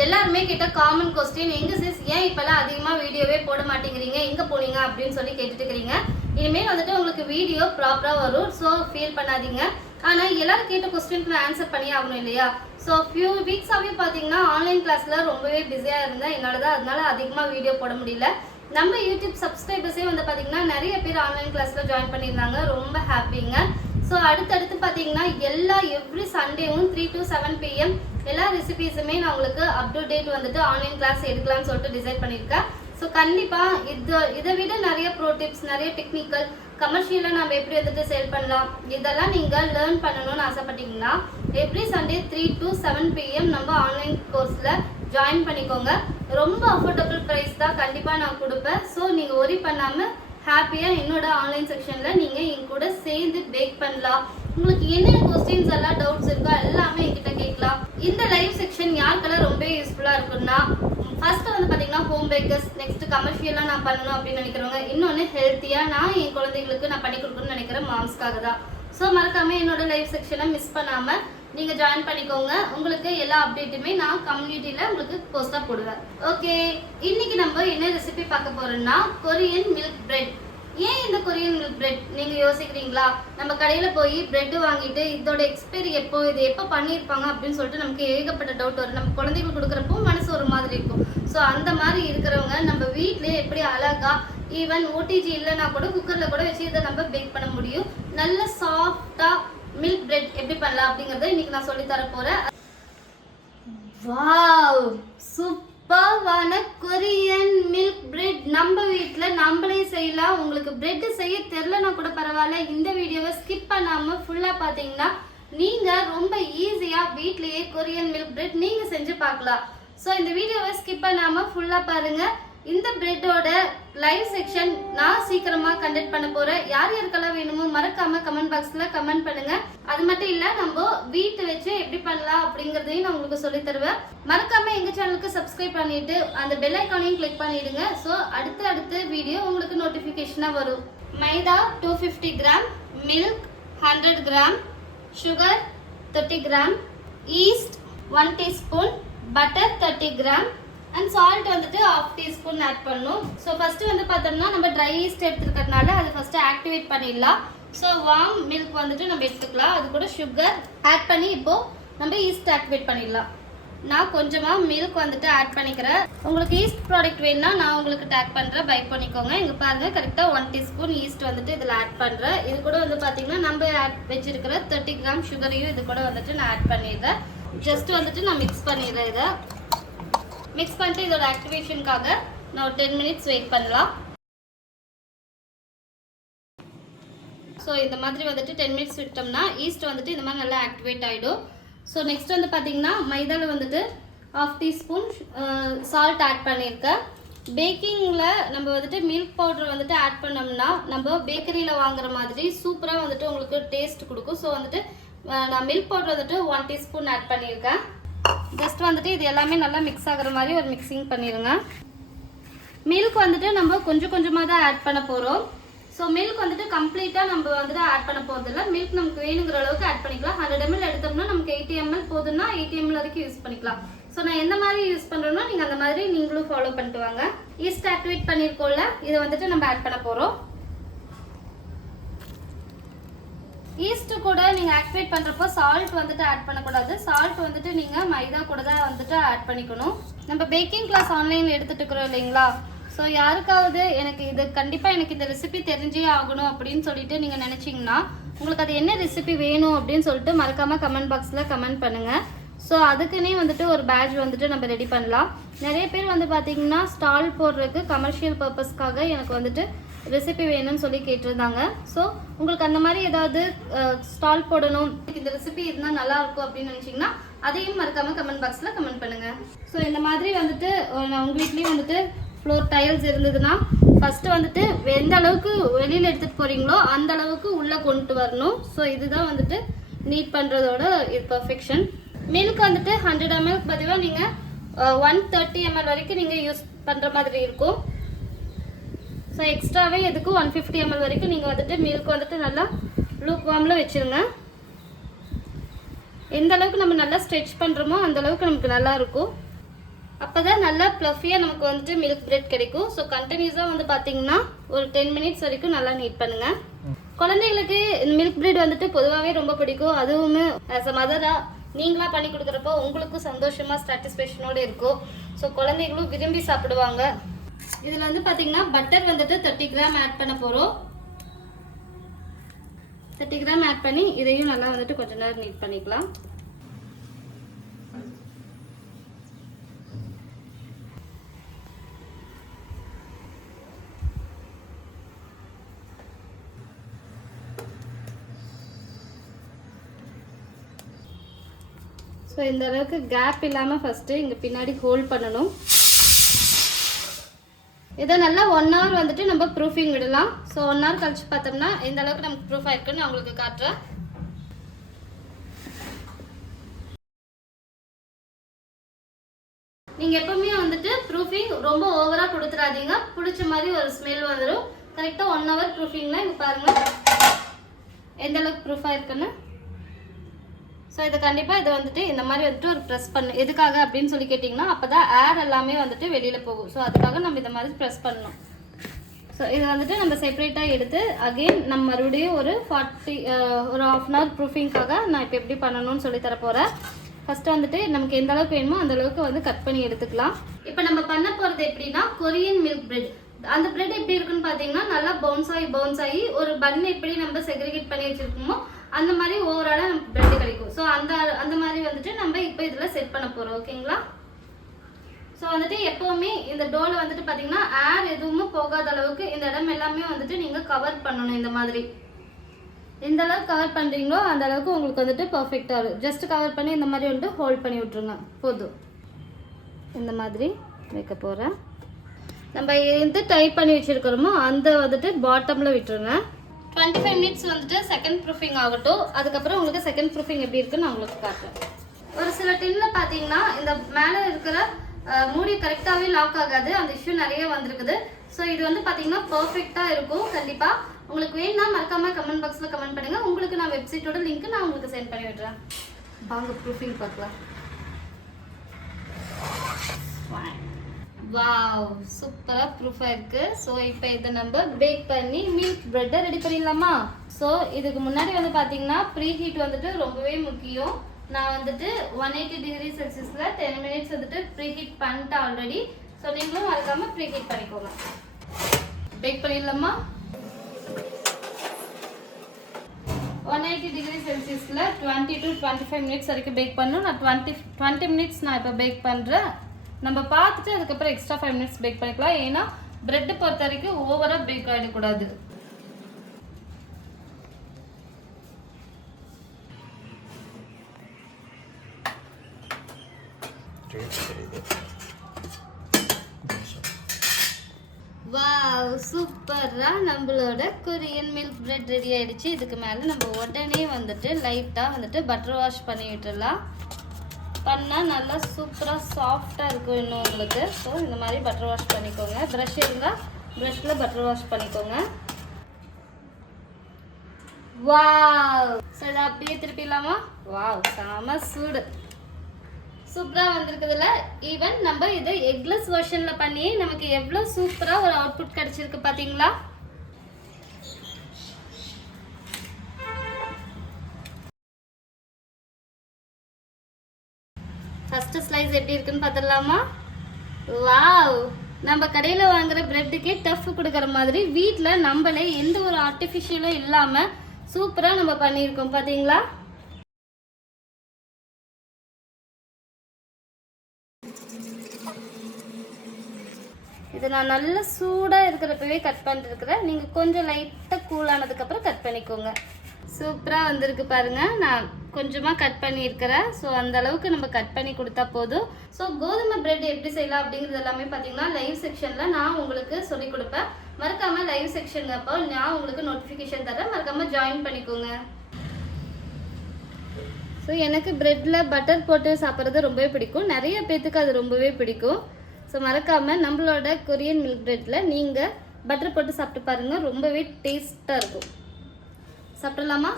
எல்லாருமே கேட்ட common question, எங்க சிஸ் ஏன் இப்பெல்லாம் அதிகமா வீடியோவே போட மாட்டேங்கிறீங்க, எங்க போனீங்க அப்படின்னு சொல்லி கேட்டுட்டு இருக்கீங்க. இனிமேல் வந்துட்டு உங்களுக்கு வீடியோ ப்ராப்பரா வரும், ஸோ ஃபீல் பண்ணாதீங்க. ஆனா எல்லாரும் கேட்ட கொஸ்டினுக்கு நான் ஆன்சர் பண்ணி ஆகணும் இல்லையா? ஸோ ஃபியூ வீக்ஸாவே பார்த்தீங்கன்னா ஆன்லைன் கிளாஸ்ல ரொம்பவே பிஸியா இருந்தேன். என்னாலதான் அதனால அதிகமா வீடியோ போட முடியல. நம்ம யூடியூப் சப்ஸ்கிரைபர்ஸே வந்து பார்த்தீங்கன்னா நிறைய பேர் ஆன்லைன் கிளாஸ்ல ஜாயின் பண்ணியிருந்தாங்க, ரொம்ப ஹாப்பிங்க. ஸோ அடுத்தடுத்து பார்த்தீங்கன்னா எவ்ரி சண்டேவும் 3 to 7 PM எல்லா ரெசிபீஸுமே நான் உங்களுக்கு அப் டு டேட் வந்துட்டு ஆன்லைன் கிளாஸ் எடுக்கலாம்னு சொல்லிட்டு டிசைட் பண்ணியிருக்கேன். ஸோ கண்டிப்பாக இதை விட நிறைய ப்ரோ டிப்ஸ், நிறைய டெக்னிக்கல், கமர்ஷியலாக நம்ம எப்படி வந்துட்டு சேல் பண்ணலாம், இதெல்லாம் நீங்கள் லேர்ன் பண்ணணும்னு ஆசைப்பட்டீங்கன்னா எவ்ரி சண்டே 3 to 7 PM நம்ம ஆன்லைன் கோர்ஸில் ஜாயின் பண்ணிக்கோங்க. ரொம்ப அஃபோர்டபுள் ப்ரைஸ் தான் கண்டிப்பாக நான் கொடுப்பேன். ஸோ நீங்கள் ஒரி பண்ணாமல் ஹாப்பியாக என்னோட ஆன்லைன் செக்ஷனில் நீங்கள் என் கூட சேர்ந்து பேக் பண்ணலாம். உங்களுக்கு என்னென்ன கொஸ்டின்ஸ் எல்லாம் டவுட்ஸ் இருக்கோ எல்லாமே என்கிட்ட கேட்கலாம். இந்த லைவ் செக்ஷன் யாருக்கெல்லாம் ரொம்ப யூஸ்ஃபுல்லாக இருக்குன்னா, ஃபர்ஸ்ட் வந்து பார்த்தீங்கன்னா ஹோம் பேக்கர்ஸ், நெக்ஸ்ட் கமர்ஷியலாக நான் பண்ணணும் அப்படின்னு நினைக்கிறவங்க, இன்னொன்று ஹெல்த்தியாக நான் என் குழந்தைங்களுக்கு நான் பண்ணி கொடுக்கணும்னு நினைக்கிற மாம்ஸ்க்காக தான். ஸோ மறக்காமல் என்னோட லைவ் செக்ஷனை மிஸ் பண்ணாமல் நீங்கள் ஜாயின் பண்ணிக்கோங்க. உங்களுக்கு எல்லா அப்டேட்டுமே நான் கம்யூனிட்டியில் உங்களுக்கு போஸ்ட்டாக போடுவேன். ஓகே, இன்னைக்கு நம்ம என்ன ரெசிபி பார்க்க போகிறோம்னா கொரியன் மில்க் பிரெட். ஏன் இந்த கொரியன் மில்க் பிரெட் நீங்கள் யோசிக்கிறீங்களா? நம்ம கடையில் போய் பிரெட் வாங்கிட்டு இதோட எக்ஸ்பைரி எப்போ, இது எப்போ பண்ணியிருப்பாங்க அப்படின்னு சொல்லிட்டு நமக்கு ஏகப்பட்ட டவுட் வரும். நம்ம குழந்தைங்களுக்கு கொடுக்குறப்போ மனசு ஒரு மாதிரி இருக்கும். ஸோ அந்த மாதிரி இருக்கிறவங்க நம்ம வீட்டிலே எப்படி அழகா, ஈவன் ஓடிஜி இல்லைன்னா கூட குக்கரில் கூட வச்சு இதை நம்ம பேக் பண்ண முடியும். நல்ல சாஃப்டாக மில்க் பிரெட் எப்படி பண்ணலாம் அப்படிங்கறத இன்னைக்கு நான் சொல்லி தர போறேன். வாவ், சூப்பர்வான கொரியன் மில்க் பிரெட் நம்ம வீட்ல நம்மளே செய்யலாம். உங்களுக்கு பிரெட் செய்ய தெரியலனா கூட பரவாயில்ல, இந்த வீடியோவை ஸ்கிப் பண்ணாம ஃபுல்லா பாத்தீங்கன்னா நீங்க ரொம்ப ஈஸியா வீட்லயே கொரியன் மில்க் பிரெட் நீங்க செஞ்சு பார்க்கலாம். ஸோ இந்த வீடியோவை ஸ்கிப் பண்ணாம ஃபுல்லா பாருங்க. இந்த பிரெட்டோட லைவ் செக்ஷன் நான் சீக்கிரமா கண்டக்ட் பண்ண போறேன். யார் யாருக்கெல்லாம் வேணுமோ மறக்காம கமெண்ட் பாக்ஸ்ல கமெண்ட் பண்ணுங்க. அது மட்டும் இல்ல, நம்ம வீட்டு வச்சு எப்படி பண்ணலாம் அப்படிங்கறதையும் நான் உங்களுக்கு சொல்லி தருவேன். மறக்காம எங்க சேனலுக்கு சப்ஸ்கிரைப் பண்ணிட்டு அந்த பெல் ஐகானையும் கிளிக் பண்ணிடுங்க. ஸோ அடுத்த வீடியோ உங்களுக்கு நோட்டிபிகேஷனா வரும். Maida 250 gram, milk 100 gram, sugar 30 gram, yeast 1 teaspoon, butter 30 gram and salt வந்துட்டு 1/2 டீஸ்பூன் ஆட் பண்ணணும். ஸோ ஃபர்ஸ்ட் வந்து பார்த்தோம்னா நம்ம ட்ரை ஈஸ்ட் எடுத்துக்கிறதுனால அதை ஃபர்ஸ்ட் ஆக்டிவேட் பண்ணிடலாம். ஸோ வார்ம் மில்க் வந்துட்டு நம்ம எடுத்துக்கலாம். அது கூட சுகர் ஆட் பண்ணி இப்போ நம்ம ஈஸ்ட் ஆக்டிவேட் பண்ணிடலாம். நான் கொஞ்சமாக மில்க் வந்துட்டு ஆட் பண்ணிக்கிறேன். உங்களுக்கு ஈஸ்ட் ப்ராடக்ட் வேணும்னா நான் உங்களுக்கு டேக் பண்ணுறேன், பை பண்ணிக்கோங்க. இங்கே பாருங்கள், கரெக்டாக 1 டீஸ்பூன் ஈஸ்ட் வந்துட்டு இதில் ஆட் பண்ணுறேன். இது கூட வந்து பார்த்தீங்கன்னா நம்ம வச்சிருக்கிற 30 கிராம் சுகரையும் இது கூட வந்துட்டு நான் ஆட் பண்ணிடுறேன். ஜஸ்ட் வந்துட்டு நான் மிக்ஸ் பண்ணிடுறேன். இதை மிக்ஸ் பண்ணிட்டு இதோட ஆக்டிவேஷனுக்காக நான் ஒரு 10 மினிட்ஸ் வெயிட் பண்ணலாம். ஸோ இந்த மாதிரி வந்துட்டு 10 மினிட்ஸ் விட்டோம்னா ஈஸ்ட் வந்துட்டு இந்த மாதிரி நல்லா ஆக்டிவேட் ஆகிடும். ஸோ நெக்ஸ்ட் வந்து பார்த்தீங்கன்னா மைதாவில் வந்துட்டு 1/2 டீஸ்பூன் சால்ட் ஆட் பண்ணியிருக்கேன். பேக்கிங்கில் நம்ம வந்துட்டு மில்க் பவுடர் வந்துட்டு ஆட் பண்ணோம்னா நம்ம பேக்கரியில் வாங்குற மாதிரி சூப்பராக வந்துட்டு உங்களுக்கு டேஸ்ட் கொடுக்கும். ஸோ வந்துட்டு நான் மில்க் பவுடர் வந்துட்டு 1 டீஸ்பூன் ஆட் பண்ணியிருக்கேன். ஜஸ்ட் வந்துட்டு இது எல்லாமே நல்லா மிக்ஸ் ஆகிற மாதிரி ஒரு மிக்சிங் பண்ணிடுங்க. மில்க் வந்துட்டு நம்ம கொஞ்சம் கொஞ்சமாக தான் ஆட் பண்ண போகிறோம். ஸோ மில்க் வந்துட்டு கம்ப்ளீட்டாக நம்ம வந்துட்டு ஆட் பண்ண போகிறதில்ல. மில்க் நமக்கு வேணுங்கிற அளவுக்கு ஆட் பண்ணிக்கலாம். 100 ml எடுத்தோம்னா நமக்கு 80 ml போதுன்னா 80 ml வரைக்கும் யூஸ் பண்ணிக்கலாம். ஸோ நான் எந்த மாதிரி யூஸ் பண்ணுறேன்னா நீங்கள் அந்த மாதிரி நீங்களும் ஃபாலோ பண்ணிட்டு வாங்க. ஈஸ்ட் ஆக்டிவேட் பண்ணியிருக்கோம்ல, இதை வந்துட்டு நம்ம ஆட் பண்ண போகிறோம். ஈஸ்ட் கூட நீங்கள் ஆக்டிவேட் பண்ணுறப்போ சால்ட் வந்துட்டு ஆட் பண்ணக்கூடாது. சால்ட் வந்துட்டு நீங்கள் மைதா கூட தான் வந்துட்டு ஆட் பண்ணிக்கணும். நம்ம பேக்கிங் கிளாஸ் ஆன்லைனில் எடுத்துகிட்டு இருக்கிறோம் இல்லைங்களா? ஸோ யாருக்காவது எனக்கு இது கண்டிப்பாக எனக்கு இந்த ரெசிபி தெரிஞ்சே ஆகணும் அப்படின்னு சொல்லிட்டு நீங்கள் நினச்சிங்கன்னா உங்களுக்கு அது என்ன ரெசிபி வேணும் அப்படின்னு சொல்லிட்டு மறக்காமல் கமெண்ட் பாக்ஸில் கமெண்ட் பண்ணுங்கள். ஸோ அதுக்குன்னே வந்துட்டு ஒரு பேட்ச் வந்துட்டு நம்ம ரெடி பண்ணலாம். நிறைய பேர் வந்து பார்த்தீங்கன்னா ஸ்டால் போடுறதுக்கு கமர்ஷியல் பர்பஸ்க்காக எனக்கு வந்துட்டு ரெசிபி வேணும்னு சொல்லி கேட்டிருந்தாங்க. ஸோ உங்களுக்கு அந்த மாதிரி ஏதாவது ஸ்டால் போடணும், இந்த ரெசிபி இருந்தால் நல்லா இருக்கும் அப்படின்னு நினச்சிங்கன்னா அதையும் மறக்காமல் கமெண்ட் பாக்ஸில் கமெண்ட் பண்ணுங்கள். ஸோ இந்த மாதிரி வந்துட்டு உங்கள் வீட்லேயும் வந்துட்டு ஃப்ளோர் டைல்ஸ் இருந்ததுன்னா ஃபஸ்ட்டு வந்துட்டு எந்த அளவுக்கு வெளியில் எடுத்துகிட்டு போகிறீங்களோ அந்த அளவுக்கு உள்ளே கொண்டு வரணும். ஸோ இதுதான் வந்துட்டு நீட் பண்ணுறதோட இது பர்ஃபெக்ஷன். மில்க் வந்துட்டு 100 ml பதிவாக நீங்கள் 130 ml வரைக்கும் நீங்கள் யூஸ் பண்ணுற மாதிரி இருக்கும். ஸோ எக்ஸ்ட்ராவே எதுக்கும் 150 ml வரைக்கும் நீங்கள் வந்துட்டு மில்க் வந்துட்டு நல்லா லூக் வார்மில் வச்சுருங்க. எந்த அளவுக்கு நம்ம நல்லா ஸ்ட்ரெச் பண்ணுறோமோ அந்த அளவுக்கு நமக்கு நல்லா இருக்கும். அப்போ தான் நல்லா ப்ளஃபியாக நமக்கு வந்துட்டு மில்க் பிரெட் கிடைக்கும். ஸோ கண்டினியூஸாக வந்து பார்த்தீங்கன்னா ஒரு 10 மினிட்ஸ் வரைக்கும் நல்லா நீட் பண்ணுங்கள். குழந்தைங்களுக்கு மில்க் பிரெட் வந்துட்டு பொதுவாகவே ரொம்ப பிடிக்கும். அதுவுமே ஆஸ் அ மதராக நீங்களா பண்ணி கொடுக்குறப்போ உங்களுக்கும் சந்தோஷமாக சாட்டிஸ்ஃபேக்ஷனோடு இருக்கும். ஸோ குழந்தைகளும் விரும்பி சாப்பிடுவாங்க. இதில் வந்து பார்த்தீங்கன்னா பட்டர் வந்துட்டு 30 கிராம் ஆட் பண்ண போகிறோம். 30 கிராம் ஆட் பண்ணி இதையும் நல்லா வந்துட்டு கொஞ்ச நேரம் நீட் பண்ணிக்கலாம். ஸோ இந்த அளவுக்கு கேப் இல்லாமல் ஃபஸ்ட்டு இங்கே பின்னாடி ஹோல்ட் பண்ணணும். இதை நல்லா 1 hour வந்துட்டு நம்ம ப்ரூஃபிங் விடலாம். ஸோ 1 hour கழிச்சு பார்த்தோம்னா இந்த அளவுக்கு நமக்கு ப்ரூஃப் ஆயிருக்குன்னு நான் உங்களுக்கு காட்டுறேன். நீங்கள் எப்பவுமே வந்துட்டு ப்ரூஃபிங் ரொம்ப ஓவராக கொடுத்துடாதீங்க. பிடிச்ச மாதிரி ஒரு ஸ்மெல் வந்துடும். கரெக்டாக 1 hour ப்ரூஃபிங்னா இங்கே பாருங்கள் எந்த அளவுக்கு ப்ரூஃப் ஆயிருக்குன்னு. ஸோ இது கண்டிப்பாக இது வந்துட்டு இந்த மாதிரி வந்துட்டு ஒரு ப்ரெஸ் பண்ணு. எதுக்காக அப்படின்னு சொல்லி கேட்டிங்கன்னா அப்போ தான் ஏர் எல்லாமே வந்துட்டு வெளியில் போகும். ஸோ அதுக்காக நம்ம இந்த மாதிரி ப்ரெஸ் பண்ணணும். ஸோ இதை வந்துட்டு நம்ம செப்பரேட்டாக எடுத்து அகெயின் நம்ம மறுபடியும் ஒரு 1/2 hour ப்ரூஃபிங்காக நான் இப்போ எப்படி பண்ணணும்னு சொல்லி தரப்போகிறேன். ஃபஸ்ட்டு வந்துட்டு நமக்கு எந்த அளவுக்கு வேணுமோ அந்த அளவுக்கு வந்து கட் பண்ணி எடுத்துக்கலாம். இப்போ நம்ம பண்ண போகிறது எப்படின்னா கொரியன் மில்க் பிரெட். அந்த பிரெட் எப்படி இருக்குன்னு பார்த்தீங்கன்னா நல்லா பவுன்ஸ் ஆகி ஒரு பன் எப்படி நம்ம செக்ரிகேட் பண்ணி வச்சுருக்கோமோ அந்த மாதிரி ஓவராலாக நமக்கு பிரெட் கிடைக்கும். ஸோ அந்த மாதிரி வந்துட்டு நம்ம இப்போ இதில் செட் பண்ண போகிறோம். ஓகேங்களா? ஸோ வந்துட்டு எப்போவுமே இந்த டோவில் வந்துட்டு பார்த்தீங்கன்னா ஏர் எதுவுமே போகாத அளவுக்கு இந்த இடம் எல்லாமே வந்துட்டு நீங்கள் கவர் பண்ணணும். இந்த மாதிரி எந்த அளவுக்கு கவர் பண்ணுறீங்களோ அந்த அளவுக்கு உங்களுக்கு வந்துட்டு பர்ஃபெக்டாக இருக்கும். ஜஸ்ட் கவர் பண்ணி இந்த மாதிரி வந்துட்டு ஹோல்ட் பண்ணி விட்ருங்க போதும். இந்த மாதிரி வைக்க போகிறேன். நம்ம எந்த டைப் பண்ணி வச்சுருக்கிறோமோ அந்த வந்துட்டு பாட்டமில் விட்டுருங்க. 25 மினிட்ஸ் வந்துட்டு செகண்ட் ப்ரூஃபிங் ஆகட்டும். அதுக்கப்புறம் உங்களுக்கு செகண்ட் ப்ரூஃபிங் எப்படி இருக்குன்னு நான் உங்களுக்கு காட்டுறேன். ஒரு சில டின்னில் பார்த்தீங்கன்னா இந்த மேலே இருக்கிற மூடி கரெக்டாகவே லாக் ஆகாது. அந்த இஷ்யூ நிறைய வந்திருக்குது. ஸோ இது வந்து பார்த்தீங்கன்னா பர்ஃபெக்டாக இருக்கும். கண்டிப்பாக உங்களுக்கு வேணும்னா மறக்காமல் கமெண்ட் பாக்ஸில் கமெண்ட் பண்ணுங்கள். உங்களுக்கு நான் வெப்சைட்டோட லிங்க் நான் உங்களுக்கு சென்ட் பண்ணி விடுறேன். வாங்க ப்ரூஃபிங் பார்க்கலாம். வாவ், சூப்பராக ப்ரூஃபாக இருக்குது. ஸோ இப்போ இதை நம்ம பேக் பண்ணி மில்க் பிரெட்டை ரெடி பண்ணிடலாமா? ஸோ இதுக்கு முன்னாடி வந்து பார்த்தீங்கன்னா ப்ரீ ஹீட் வந்துட்டு ரொம்பவே முக்கியம். நான் வந்துட்டு 180 டிகிரி செல்சியஸில் 10 மினிட்ஸ் வந்துட்டு ப்ரீ ஹீட் பண்ணிட்டேன் ஆல்ரெடி. ஸோ நீங்களும் மறக்காமல் ப்ரீ ஹீட் பண்ணிக்கோங்க. பேக் பண்ணிடலாமா? 180 டிகிரி செல்சியஸில் 20 to 25 மினிட்ஸ் வரைக்கும் பேக் பண்ணணும். நான் 20 மினிட்ஸ் நான் இப்போ பேக் பண்ணுறேன். நம்ம பார்த்துட்டு அதுக்கப்புறம் எக்ஸ்ட்ரா 5 மினிட்ஸ் பேக் பண்ணிக்கலாம். ஏன்னா பிரெட்டை பொறுத்த வரைக்கும் ஓவராக பேக் ஆகிடக்கூடாது. வாவ், சூப்பராக நம்மளோட கொரியன் மில்க் பிரெட் ரெடி ஆகிடுச்சு. இதுக்கு மேலே நம்ம உடனே வந்துட்டு லைட்டாக வந்துட்டு பட்டர் வாஷ் பண்ணி விட்டுடலாம். பண்ணால் நல்லா சூப்பராக சாஃப்டாக இருக்கும் இன்னும் உங்களுக்கு. ஸோ இந்த மாதிரி பட்டர் வாஷ் பண்ணிக்கோங்க. ப்ரஷ் இருந்தால் ப்ரஷ்ஷில் பட்டர் வாஷ் பண்ணிக்கோங்க. வாவ், ஸோ இதை அப்படியே திருப்பிடலாமா? வாவ், செம சூடு, சூப்பராக வந்திருக்குதுல. ஈவன் நம்ம இதை எக்லெஸ் வெர்ஷனில் பண்ணி நமக்கு எவ்வளோ சூப்பராக ஒரு அவுட்புட் கிடச்சிருக்கு பார்த்தீங்களா? ஃபர்ஸ்ட் ஸ்லைஸ் எப்படி இருக்குன்னு பார்த்துடலாமா? வாவ், நம்ம கடையில் வாங்குற பிரெட்டுக்கே டஃப் கொடுக்குற மாதிரி வீட்டில் நம்மளே எந்த ஒரு ஆர்டிஃபிஷியலும் இல்லாமல் சூப்பராக நம்ம பண்ணியிருக்கோம் பார்த்தீங்களா? இது நான் நல்ல சூடாக இருக்கிறப்பவே கட் பண்ணிருக்கிறேன். நீங்கள் கொஞ்சம் லைட்டாக கூலானதுக்கப்புறம் கட் பண்ணிக்கோங்க. சூப்பராக வந்திருக்கு பாருங்கள். நான் கொஞ்சமாக கட் பண்ணியிருக்கிறேன். ஸோ அந்த அளவுக்கு நம்ம கட் பண்ணி கொடுத்தா போதும். ஸோ கோதுமை பிரெட் எப்படி செய்யலாம் அப்படிங்கிறது எல்லாமே பார்த்தீங்கன்னா லைவ் செக்ஷனில் நான் உங்களுக்கு சொல்லிக் கொடுப்பேன். மறக்காமல் லைவ் செக்ஷன் அப்போ நான் உங்களுக்கு நோட்டிஃபிகேஷன் தரேன். மறக்காமல் ஜாயின் பண்ணிக்கோங்க. ஸோ எனக்கு பிரெட்டில் பட்டர் போட்டு சாப்பிட்றது ரொம்பவே பிடிக்கும். நிறைய பேத்துக்கு அது ரொம்பவே பிடிக்கும். ஸோ மறக்காமல் நம்மளோட கொரியன் மில்க் பிரெட்டில் நீங்கள் பட்டர் போட்டு சாப்பிட்டு பாருங்கள். ரொம்பவே டேஸ்ட்டாக இருக்கும். சாப்பிடலாமா?